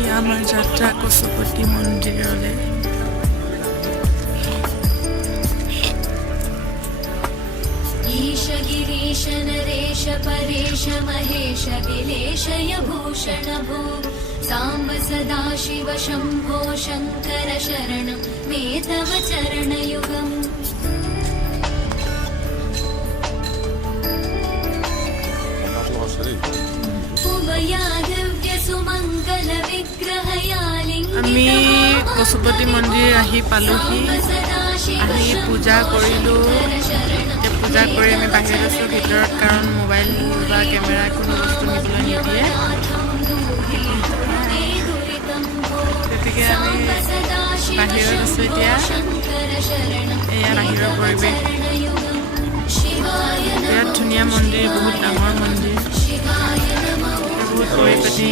এয়া আমাৰ যাত্ৰা কচুপতি মন্দিৰলৈ। ईश गिरीश नरेश परेश महेश विलेशय भूषण भो साम्ब सदाशिव शम्भो शङ्कर शरणं मे तव चरणयुगम् उभया दिव्य सुमङ्गल विग्रहया আমি কচুপতি মন্দিৰ আহি পালোহি। আহি পূজা কৰিলোঁ। এতিয়া পূজা কৰি আমি বাহিৰত আছোঁ ভিতৰত, কাৰণ মোবাইল বা কেমেৰা কোনো বস্তু নিবলৈ নিদিয়ে। গতিকে আমি বাহিৰত আছোঁ এতিয়া। এয়া বাহিৰৰ পৰিৱেশ। বিৰাট ধুনীয়া মন্দিৰ, বহুত ডাঙৰ মন্দিৰ, বহুত পৰিপাটি।